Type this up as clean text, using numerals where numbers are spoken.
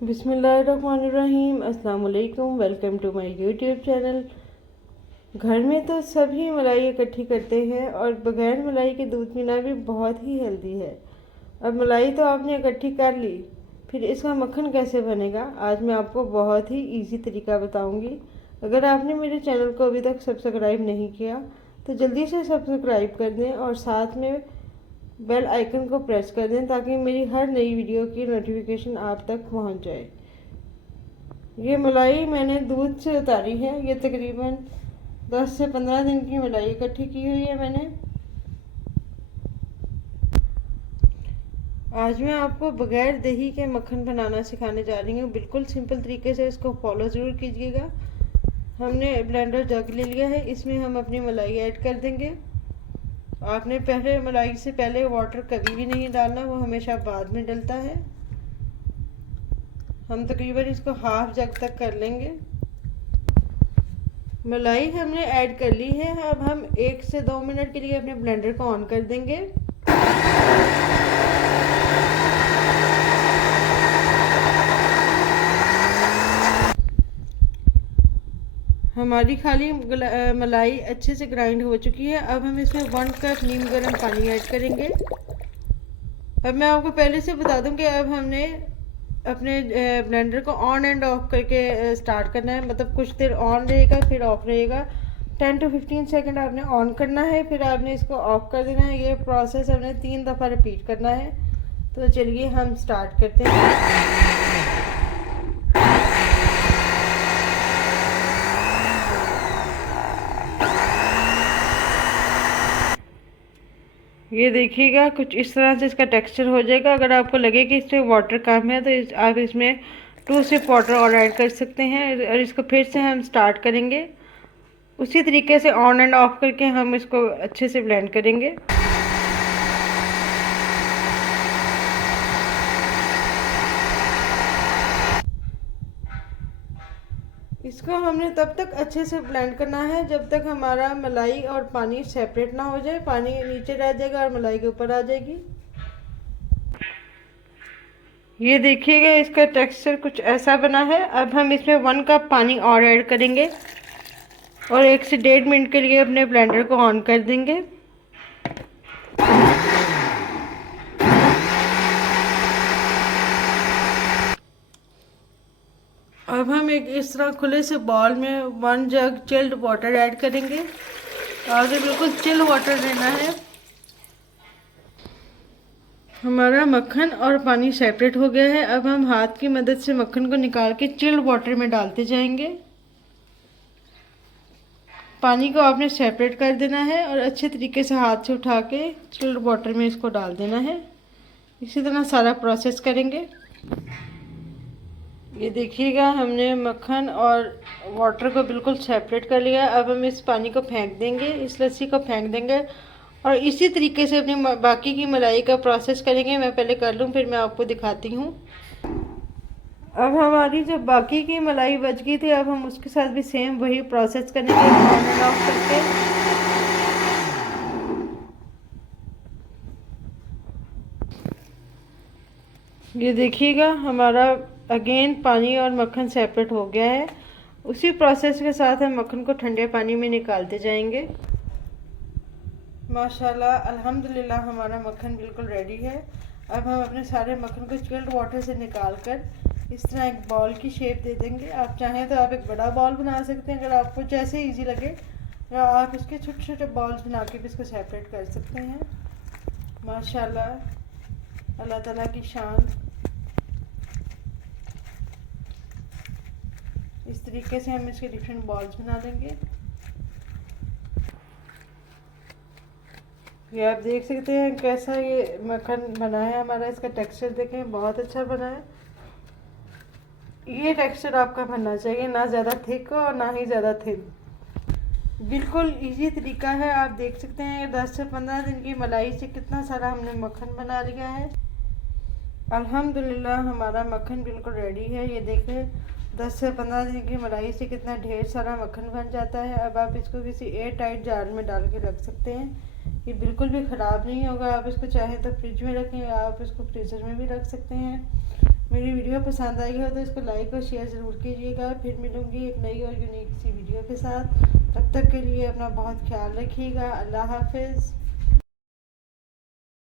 बिस्मिल्लाहिर्रहमानिर्रहीम। अस्सलाम वालेकुम। Welcome to my YouTube channel. घर में तो सभी मलाई इकट्ठी करते हैं और बगैर मलाई के दूध पीना भी बहुत ही हेल्दी है। अब मलाई तो आपने इकट्ठी कर ली, फिर इसका मक्खन कैसे बनेगा आज मैं आपको बहुत ही इजी तरीका बताऊंगी। अगर आपने मेरे चैनल को अभी तक सब्सक्राइब नहीं किया तो जल्दी से सब्सक्राइब कर दें और साथ में बेल आइकन को प्रेस कर दें ताकि मेरी हर नई वीडियो की नोटिफिकेशन आप तक पहुंच जाए। ये मलाई मैंने दूध से उतारी है। ये तकरीबन 10 से 15 दिन की मलाई इकट्ठी की हुई है मैंने। आज मैं आपको बगैर दही के मक्खन बनाना सिखाने जा रही हूँ। बिल्कुल सिंपल तरीके से इसको फॉलो ज़रूर कीजिएगा। हमने ब्लेंडर जग ले लिया है, इसमें हम अपनी मलाई ऐड कर देंगे। आपने पहले मलाई से पहले वाटर कभी भी नहीं डालना, वो हमेशा बाद में डलता है। हम तकरीबन इसको हाफ जग तक कर लेंगे। मलाई हमने ऐड कर ली है। अब हम 1 से 2 मिनट के लिए अपने ब्लेंडर को ऑन कर देंगे। हमारी खाली मलाई अच्छे से ग्राइंड हो चुकी है। अब हम इसमें 1 कप नीम गर्म पानी ऐड करेंगे। अब मैं आपको पहले से बता दूं कि अब हमने अपने ब्लेंडर को ऑन एंड ऑफ करके स्टार्ट करना है। मतलब कुछ देर ऑन रहेगा फिर ऑफ रहेगा। 10 to 15 सेकंड आपने ऑन करना है, फिर आपने इसको ऑफ कर देना है। ये प्रोसेस हमने 3 दफ़ा रिपीट करना है। तो चलिए हम स्टार्ट करते हैं। ये देखिएगा कुछ इस तरह से इसका टेक्सचर हो जाएगा। अगर आपको लगे कि इसमें वाटर कम है तो आप इसमें 2 सिप वाटर और ऐड कर सकते हैं। और इसको फिर से हम स्टार्ट करेंगे। उसी तरीके से ऑन एंड ऑफ करके हम इसको अच्छे से ब्लेंड करेंगे। इसको हमने तब तक अच्छे से ब्लेंड करना है जब तक हमारा मलाई और पानी सेपरेट ना हो जाए। पानी नीचे रह जाएगा और मलाई के ऊपर आ जाएगी। ये देखिएगा इसका टेक्सचर कुछ ऐसा बना है। अब हम इसमें 1 कप पानी और ऐड करेंगे और 1 से 1.5 मिनट के लिए अपने ब्लेंडर को ऑन कर देंगे। अब हम एक इस तरह खुले से बॉल में 1 जग चिल्ड वाटर ऐड करेंगे। आगे बिल्कुल चिल वाटर लेना है। हमारा मक्खन और पानी सेपरेट हो गया है। अब हम हाथ की मदद से मक्खन को निकाल के चिल्ड वाटर में डालते जाएंगे। पानी को आपने सेपरेट कर देना है और अच्छे तरीके से हाथ से उठा के चिल्ड वाटर में इसको डाल देना है। इसी तरह सारा प्रोसेस करेंगे। ये देखिएगा हमने मक्खन और वाटर को बिल्कुल सेपरेट कर लिया। अब हम इस पानी को फेंक देंगे, इस लस्सी को फेंक देंगे और इसी तरीके से अपनी बाकी की मलाई का प्रोसेस करेंगे। मैं पहले कर लूँ फिर मैं आपको दिखाती हूँ। अब हमारी जो बाकी की मलाई बच गई थी, अब हम उसके साथ भी सेम वही प्रोसेस करेंगे ऑन एंड ऑफ करके। ये देखिएगा हमारा अगेन पानी और मक्खन सेपरेट हो गया है। उसी प्रोसेस के साथ हम मक्खन को ठंडे पानी में निकालते जाएंगे। माशाल्लाह अल्हम्दुलिल्लाह हमारा मक्खन बिल्कुल रेडी है। अब हम अपने सारे मक्खन को चिल्ड वाटर से निकाल कर इस तरह एक बॉल की शेप दे देंगे। आप चाहें तो आप एक बड़ा बॉल बना सकते हैं, अगर आपको जैसे इजी लगे, या आप इसके छोटे छोटे बॉल्स बना के भी इसको सेपरेट कर सकते हैं। माशाल्लाह अल्लाह ताला की शान। इस तरीके से हम इसके डिफरेंट बॉल्स बना लेंगे। ये आप देख सकते हैं कैसा ये मक्खन बना है हमारा। इसका टेक्सचर देखें, बहुत अच्छा बना है। ये टेक्सचर आपका बनना चाहिए, ना ज़्यादा थिक हो और ना ही ज़्यादा थिन। बिल्कुल इजी तरीका है। आप देख सकते हैं 10 से 15 दिन की मलाई से कितना सारा हमने मक्खन बना लिया है। अल्हम्दुलिल्लाह हमारा मक्खन बिल्कुल रेडी है। ये देखें 10 से 15 दिन की मलाई से कितना ढेर सारा मक्खन बन जाता है। अब आप इसको किसी एयर टाइट जार में डाल के रख सकते हैं। ये बिल्कुल भी ख़राब नहीं होगा। आप इसको चाहें तो फ्रिज में रखें, आप इसको फ्रीज़र में भी रख सकते हैं। मेरी वीडियो पसंद आई हो तो इसको लाइक और शेयर ज़रूर कीजिएगा। फिर मिलूँगी एक नई और यूनिक सी वीडियो के साथ। तब तक के लिए अपना बहुत ख्याल रखिएगा। अल्लाह हाफिज़।